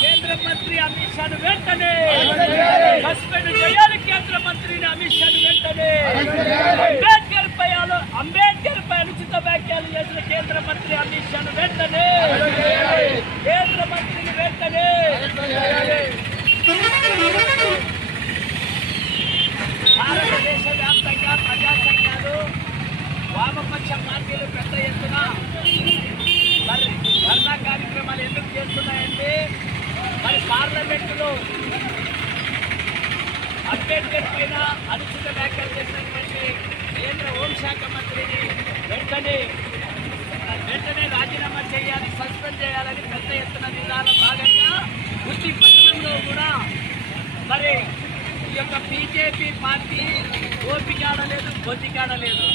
కేంద్ర మంత్రి అమిత్ షాను వెంటనే సస్పెండ్ చేయాలి కేంద్ర మంత్రిని అమిత్ షాను వెంటనే అంబేద్కర్ పై అంబేద్కర్ పై అనుచిత వ్యాఖ్యలు చేసిన కేంద్ర మంత్రి అమిత్ షాను వెంటనే కేంద్ర పార్లమెంటులో అంబేద్కర్ పైన అనుచిత వ్యాఖ్యలు చేసినటువంటి కేంద్ర హోంశాఖ మంత్రిని వెంటనే వెంటనే రాజీనామా చేయాలి సస్పెండ్ చేయాలని పెద్ద ఎత్తున నిదాన భాగంగా వృత్తి పట్టణంలో కూడా మరి ఈ యొక్క బీజేపీ పార్టీ ఓపికాడలేదు బొద్దికాడలేదు.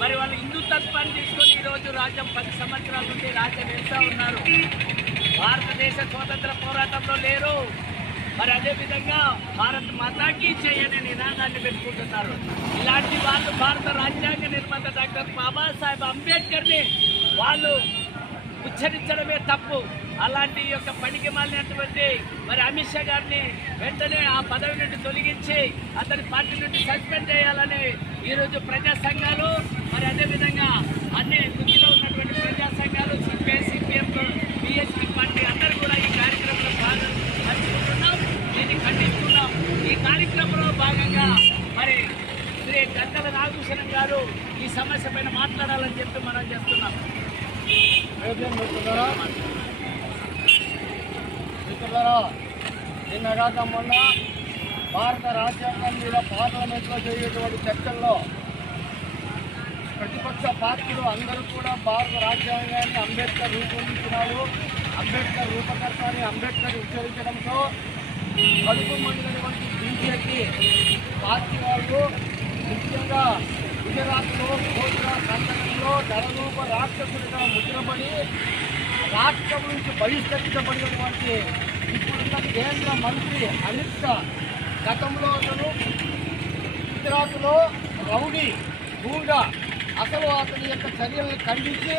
మరి వాళ్ళు హిందుత్వాన్ని తీసుకొని ఈరోజు రాజ్యం పది సంవత్సరాల నుండి రాజ్యం వెళ్తూ ఉన్నారు? భారతదేశ స్వాతంత్ర పోరాటంలో లేరు. మరి అదేవిధంగా భారత్ మాతాకి చేయని నినాదాన్ని పెట్టుకుంటున్నారు. ఇలాంటి వాళ్ళు భారత రాజ్యాంగ నిర్మాత డాక్టర్ బాబాసాహెబ్ అంబేద్కర్ని వాళ్ళు ఉచ్చరించడమే తప్పు. అలాంటి యొక్క పనికి మాలినటువంటి మరి అమిత్ షా గారిని వెంటనే ఆ పదవి నుండి తొలగించి అతని పార్టీ నుండి సస్పెండ్ చేయాలని ఈరోజు ప్రజా సంఘాలు మరి అదేవిధంగా అన్ని వృత్తిలో ఉన్నటువంటి ప్రజా సంఘాలు సిపిఐ సిపిఎం బిఎస్పీ పార్టీ అందరూ కూడా ఈ కార్యక్రమంలో భాగం పంచుకుంటున్నాం దీన్ని ఖండిస్తున్నాం ఈ కార్యక్రమంలో భాగంగా మరి శ్రీ గంటల నాగభూషణం గారు ఈ సమస్య పైన మాట్లాడాలని చెప్పి మనం చేస్తున్నాం. నిన్నగాక మొన్న భారత రాజ్యాంగం మీద పార్లమెంట్లో జరిగేటువంటి చర్చల్లో ప్రతిపక్ష పార్టీలు అందరూ కూడా భారత రాజ్యాంగాన్ని అంబేద్కర్ రూపొందించినారు. అంబేద్కర్ రూపకర్త అని అంబేద్కర్ ఉచ్చరించడంతో కడుపు మండినటువంటి బీజేపీ పార్టీ వాళ్ళు ముఖ్యంగా గుజరాత్లో కోట్ల సంఘటనలో ధరరూప రాక్షసుడిగా ముద్రపడి రాష్ట్రం నుంచి బహిష్కరించబడినటువంటి ఇప్పుడున్న కేంద్ర మంత్రి అమిత్ షా గతంలో అతను గుజరాత్లో రౌడీ గూండా అసలు అతని యొక్క చర్యలను ఖండించి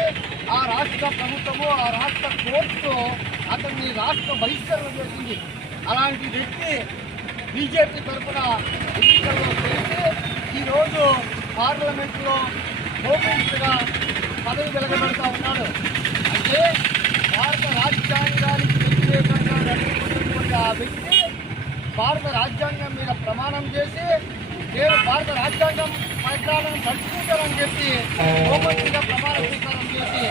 ఆ రాష్ట్ర ప్రభుత్వము ఆ రాష్ట్ర కోర్టు అతన్ని రాష్ట్ర బహిష్కరణ చేసింది. అలాంటి వ్యక్తి బీజేపీ తరఫున ఎన్నికల్లో చేసి ఈరోజు పార్లమెంట్లో హోంమినిస్టర్గా పదవి వెలగబెడతా ఉన్నాడు. అంటే భారత రాజ్యాంగానికి వ్యతిరేకంగా నడుపుతున్నటువంటి ఆ వ్యక్తి భారత రాజ్యాంగం మీద ప్రమాణం చేసి నేను భారత రాజ్యాంగం ప్రకారం నడుచుకుంటానని చెప్పి హోంమంత్రిగా ప్రమాణ స్వీకారం చేసి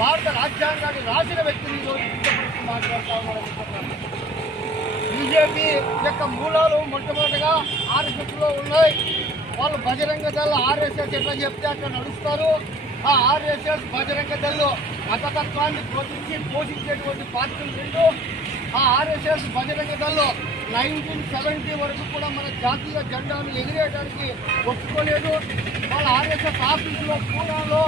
భారత రాజ్యాంగాన్ని రాసిన వ్యక్తిని ఈరోజు కించపరుస్తూ మాట్లాడుతూ బీజేపీ యొక్క మూలాలు మొట్టమొదటిగా ఆర్ఎస్ఎస్లో ఉన్నాయి. వాళ్ళు బజరంగ దళ ఆర్ఎస్ఎస్ ఎట్లా చెప్తే అట్లా నడుస్తారు. ఆ ఆర్ఎస్ఎస్ బజరంగ దళ మతతత్వాన్ని పోషించి పోషించేటువంటి పార్టీలు రెండు. ఆ ఆర్ఎస్ఎస్ బజరంగ దళ నైన్టీన్ సెవెంటీ వరకు కూడా మన జాతీయ జెండాను ఎగిరేయడానికి ఒప్పుకోలేదు. వాళ్ళ ఆర్ఎస్ఎస్ ఆఫీసులో పూనాలో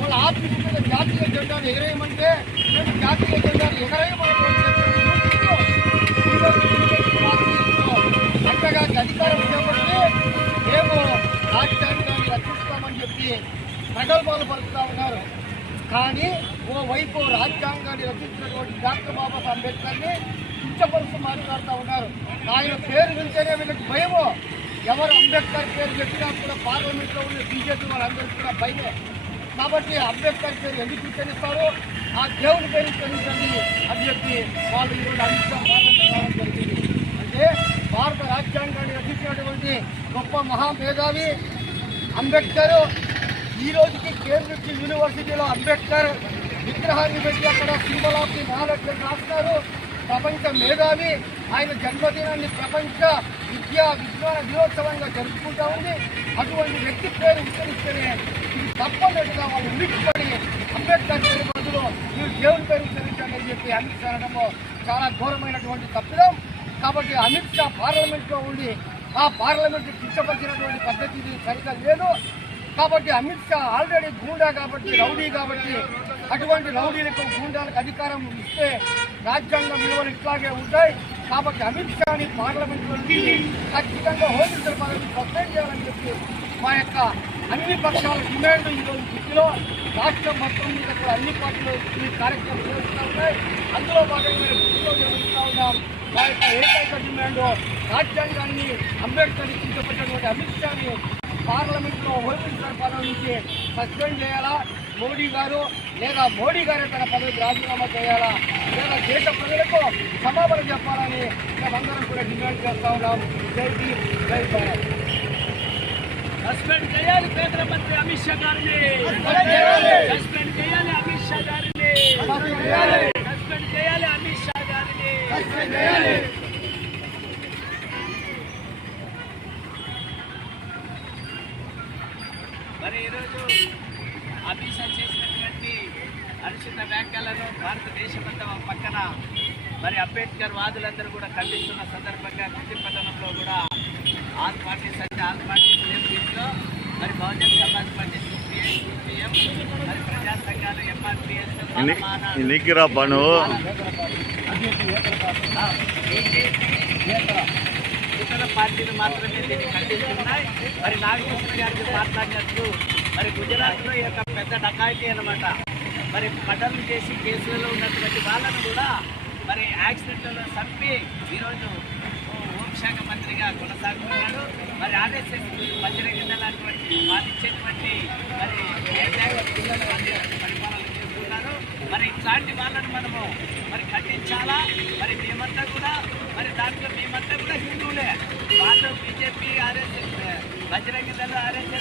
వాళ్ళ ఆఫీసు మీద జాతీయ జెండాను ఎగరేయమంటే మేము జాతీయ జెండాను ఎగరేయమని అంతగా అధికారం చేపట్టి మేము రాజ్యాంగాన్ని రక్షిస్తామని చెప్పి ప్రగల్భాలు పలుకుతా ఉన్నారు. కానీ ఓవైపు రాజ్యాంగాన్ని రచించినటువంటి డాక్టర్ బాబాసాహెబ్ అంబేద్కర్ని కించపరుస్తూ మాట్లాడుతూ ఉన్నారు. ఆయన పేరు వింటేనే వీళ్ళకి భయము? ఎవరు అంబేద్కర్ పేరు చెప్పినా కూడా పార్లమెంట్లో ఉన్న బీజేపీ వాళ్ళందరికీ కూడా భయమే. కాబట్టి అంబేద్కర్ పేరు ఎందుకు ఉచ్చరిస్తారు ఆ దేవుని పేరు చెల్లించండి అని చెప్పి వాళ్ళు ఈరోజు అమిత్ షా రావడం జరిగింది. అంటే భారత రాజ్యాంగాన్ని రచించినటువంటి గొప్ప మహామేధావి అంబేద్కర్ ఈ రోజుకి కేంబ్రిడ్జ్ యూనివర్సిటీలో అంబేద్కర్ విగ్రహాన్ని పెట్టి అక్కడ సింబల్ ఆఫ్ ది నాలెడ్జ్ రాస్తారు. ప్రపంచ మేధావి ఆయన జన్మదినాన్ని ప్రపంచ విద్యా విజ్ఞాన దినోత్సవంగా జరుపుకుంటా ఉంది. అటువంటి వ్యక్తి పేరు ఉచ్చరిస్తేనే ఇది తప్పనట్టుగా వాళ్ళు ఉలిక్కిపడి అంబేద్కర్ పేరు దేవుని పేరు ఉచ్చరించండి అని చెప్పి అమిత్ షా అనడము చాలా ఘోరమైనటువంటి తప్పిదం. కాబట్టి అమిత్ షా పార్లమెంట్లో ఉండి ఆ పార్లమెంట్ కిష్టపరిచినటువంటి పద్ధతి ఇది లేదు. కాబట్టి అమిత్ షా ఆల్రెడీ గూండా కాబట్టి రౌడీ కాబట్టి అటువంటి రౌడీలకు గూండాలకు అధికారం ఇస్తే రాజ్యాంగ విలువలు ఇట్లాగే ఉంటాయి. కాబట్టి అమిత్ షాని పార్లమెంట్లో ఖచ్చితంగా హోమ్ మినిస్టర్ పదవి సస్పెండ్ చేయాలని చెప్పి మా యొక్క అన్ని పక్షాల డిమాండ్ ఈరోజు స్థితిలో రాష్ట్రం మొత్తం మీద కూడా అన్ని పార్టీలు ఈ కార్యక్రమం చేస్తూ ఉన్నాయి. అందులో భాగంగా పూర్తిలో గుర్తులో జరుగుతూ ఉన్నాం మా యొక్క ఏకైక డిమాండ్ రాజ్యాంగాన్ని అంబేద్కర్ ఇచ్చినటువంటి అమిత్ షాని పార్లమెంట్లో హోమ్ మినిస్టర్ పదవి నుంచి సస్పెండ్ చేయాలా? మోడీ గారు లేదా మోడీ గారే తన పదవికి రాజీనామా చేయాలా? లేదా దేశ ప్రజలకు సమాపణ చెప్పాలని మేమందరం కూడా డిమాండ్ చేస్తా ఉన్నాం. జై జై భారత్. సస్పెండ్ చేయాలి కేంద్ర మంత్రి అమిత్ షా గారిని. సస్పెండ్ చేయాలి. అమిత్ షా గారిని. సస్పెండ్ చేయాలి. అమిత్ షా గారిని. మరి ఈరోజు అమిత్ షా చేసినటువంటి అనుచిత వ్యాఖ్యలను భారతదేశమంతా పక్కన మరి అంబేద్కర్ వాదులందరూ కూడా ఖండిస్తున్న సందర్భంగా ప్రతిపదనంలో కూడా ఆల్ పార్టీస్ అంటే ఆల్ పార్టీస్ దీంట్లో మరి Bahujan Samaj party CPI CPM మరి ప్రజా సంఘాలు ఎంఆర్పిఎస్ నీకురా పను. ఇతర పార్టీలు మాత్రమే దీన్ని ఖండిస్తున్నాయి. మరి నాగకృష్ణ గారికి మాట్లాడినట్లు మరి గుజరాత్లో ఈ యొక్క పెద్ద డకాయితీ అనమాట మరి మటర్లు చేసి కేసులలో ఉన్నటువంటి వాళ్ళను కూడా మరి యాక్సిడెంట్లలో చంపి ఈరోజు శాఖ మంత్రిగా కొనసాగుతున్నాడు. మరి ఆర్ఎస్ఎస్ మంత్రి లాంటి వాళ్ళు మరి ఏ శాఖ పిల్లలు పరిపాలన చేస్తున్నారు. మరి ఇట్లాంటి వాళ్ళని మనము మరి ఖండించాలా? మరి మేమంతా కూడా మరి దాంట్లో మేమంతా కూడా హిందువులే. వాళ్ళు బీజేపీ ఆర్ఎస్ఎస్ బజరంగ దళ ఆర్ఎస్ఎస్